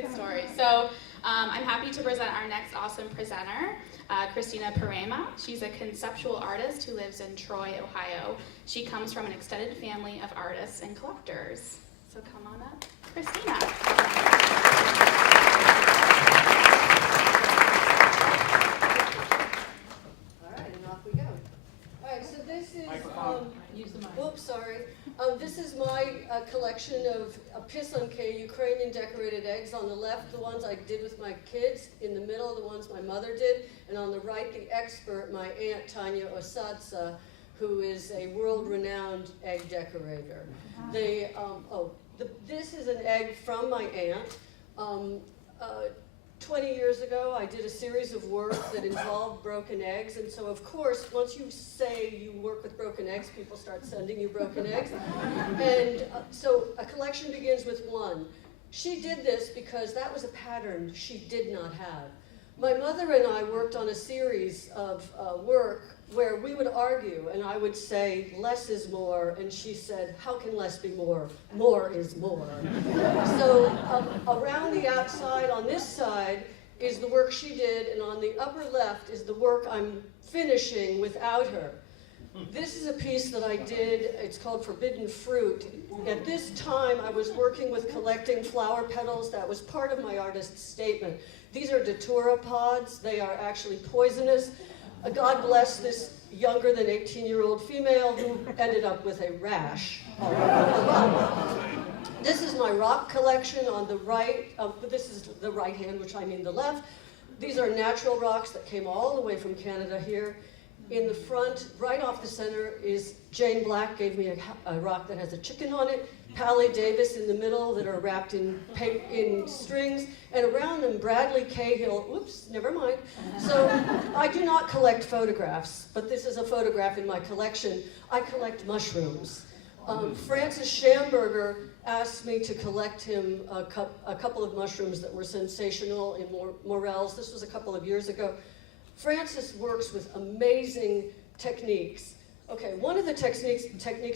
Good story. So I'm happy to present our next awesome presenter, Christina Pereyma. She's a conceptual artist who lives in Troy, Ohio. She comes from an extended family of artists and collectors. So come on up, Christina. All right, and off we go. All right, so this is, Use the mic. whoops, sorry. This is my collection of pisanke, Ukrainian decorated eggs. On the left, the ones I did with my kids. In the middle, the ones my mother did. And on the right, the expert, my aunt, Tanya Osadza, who is a world-renowned egg decorator. This is an egg from my aunt. 20 years ago, I did a series of work that involved broken eggs, and so of course, once you say you work with broken eggs, people start sending you broken eggs. And so a collection begins with one. She did this because that was a pattern she did not have. My mother and I worked on a series of work where we would argue, and I would say, less is more, and she said, how can less be more? More is more. So around the outside, on this side, is the work she did, and on the upper left is the work I'm finishing without her. This is a piece that I did, it's called Forbidden Fruit. At this time, I was working with collecting flower petals. That was part of my artist's statement. These are datura pods. They are actually poisonous. God bless this younger than 18-year-old female who ended up with a rash. This is my rock collection on the right. This is the right hand, which I mean the left. These are natural rocks that came all the way from Canada here. In the front, right off the center, is Jane Black gave me a rock that has a chicken on it. Pally Davis in the middle that are wrapped in strings, and around them Bradley Cahill, oops, never mind. So I do not collect photographs, but this is a photograph in my collection. I collect mushrooms. Francis Schamberger asked me to collect him a couple of mushrooms that were sensational in Morels. This was a couple of years ago. Francis works with amazing techniques. Okay, one of the techniques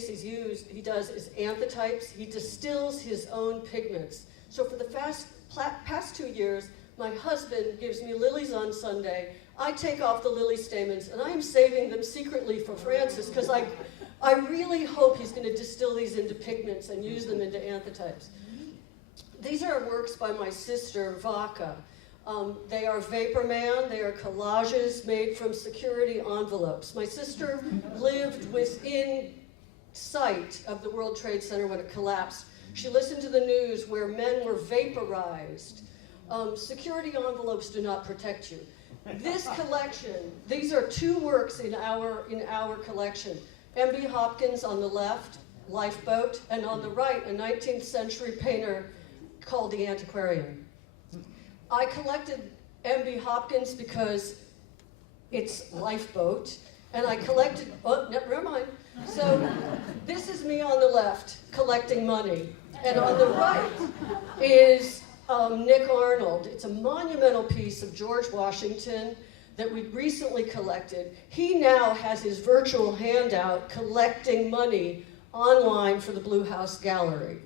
he does is anthotypes. He distills his own pigments. So for the past 2 years, my husband gives me lilies on Sunday. I take off the lily stamens, and I am saving them secretly for Francis, because I really hope he's going to distill these into pigments and use them into anthotypes. These are works by my sister, Vaca. They are Vapor Man, they are collages made from security envelopes. My sister lived within sight of the World Trade Center when it collapsed. She listened to the news where men were vaporized. Security envelopes do not protect you. This collection, these are two works in our collection. M.B. Hopkins on the left, Lifeboat, and on the right, a 19th century painter called The Antiquarian. I collected M.B. Hopkins because it's Lifeboat, and I collected, oh, never mind. So this is me on the left, collecting money, and on the right is Nick Arnold. It's a monumental piece of George Washington that we recently collected. He now has his virtual handout collecting money online for the Blue House Gallery.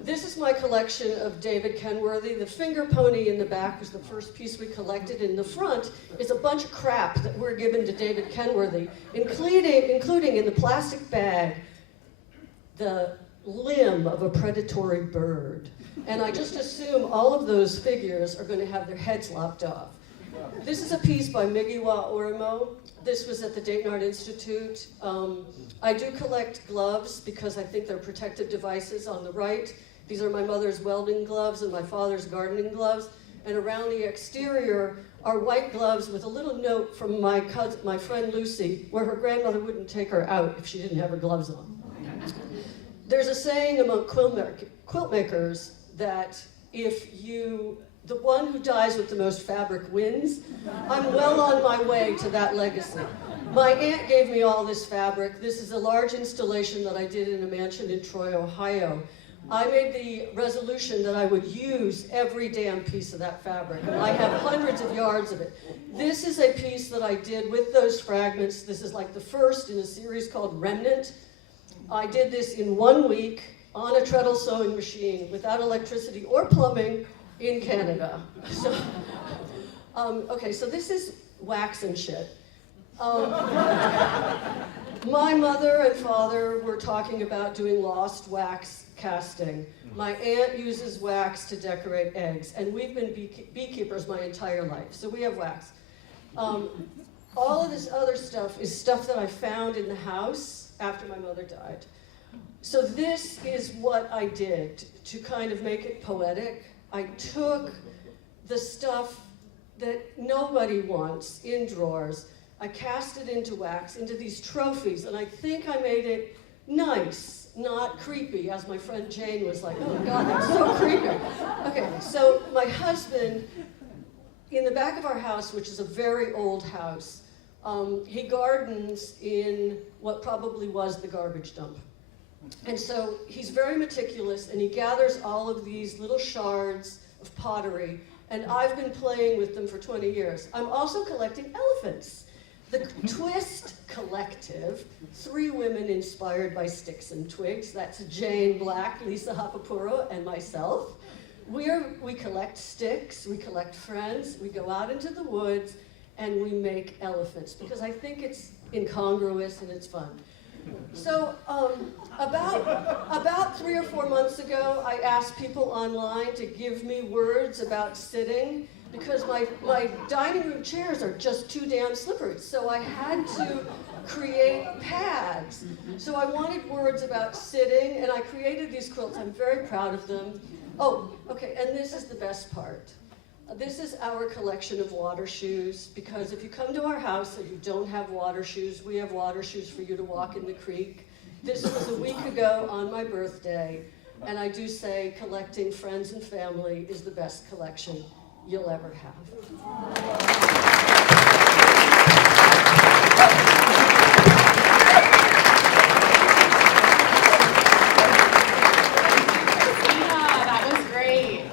This is my collection of David Kenworthy. The finger pony in the back was the first piece we collected. In the front is a bunch of crap that were given to David Kenworthy, including in the plastic bag, the limb of a predatory bird. And I just assume all of those figures are going to have their heads lopped off. This is a piece by Migiwa Orimo. This was at the Dayton Art Institute. I do collect gloves because I think they're protective devices. On the right, these are my mother's welding gloves and my father's gardening gloves. And around the exterior are white gloves with a little note from my friend Lucy, where her grandmother wouldn't take her out if she didn't have her gloves on. There's a saying among quilt makers that the one who dies with the most fabric wins. I'm well on my way to that legacy. My aunt gave me all this fabric. This is a large installation that I did in a mansion in Troy, Ohio. I made the resolution that I would use every damn piece of that fabric. And I have hundreds of yards of it. This is a piece that I did with those fragments. This is like the first in a series called Remnant. I did this in 1 week on a treadle sewing machine without electricity or plumbing in Canada. So, okay, so this is wax and shit. My mother and father were talking about doing lost wax casting. My aunt uses wax to decorate eggs, and we've been beekeepers my entire life, so we have wax. All of this other stuff is stuff that I found in the house after my mother died. So this is what I did to kind of make it poetic. I took the stuff that nobody wants in drawers, I cast it into wax, into these trophies, and I think I made it nice, not creepy, as my friend Jane was like, oh God, that's so creepy. Okay, so my husband, in the back of our house, which is a very old house, he gardens in what probably was the garbage dump. And so he's very meticulous, and he gathers all of these little shards of pottery, and I've been playing with them for 20 years. I'm also collecting elephants. The Twist Collective, 3 women inspired by sticks and twigs. That's Jane Black, Lisa Hapapuro, and myself. We collect sticks, we collect friends, we go out into the woods, and we make elephants, because I think it's incongruous and it's fun. So about 3 or 4 months ago, I asked people online to give me words about sitting, because my dining room chairs are just too damn slippery. So I had to create pads. So I wanted words about sitting, and I created these quilts. I'm very proud of them. Oh, okay, and this is the best part. This is our collection of water shoes, because if you come to our house and you don't have water shoes, we have water shoes for you to walk in the creek. This was a week ago on my birthday, and I do say collecting friends and family is the best collection you'll ever have.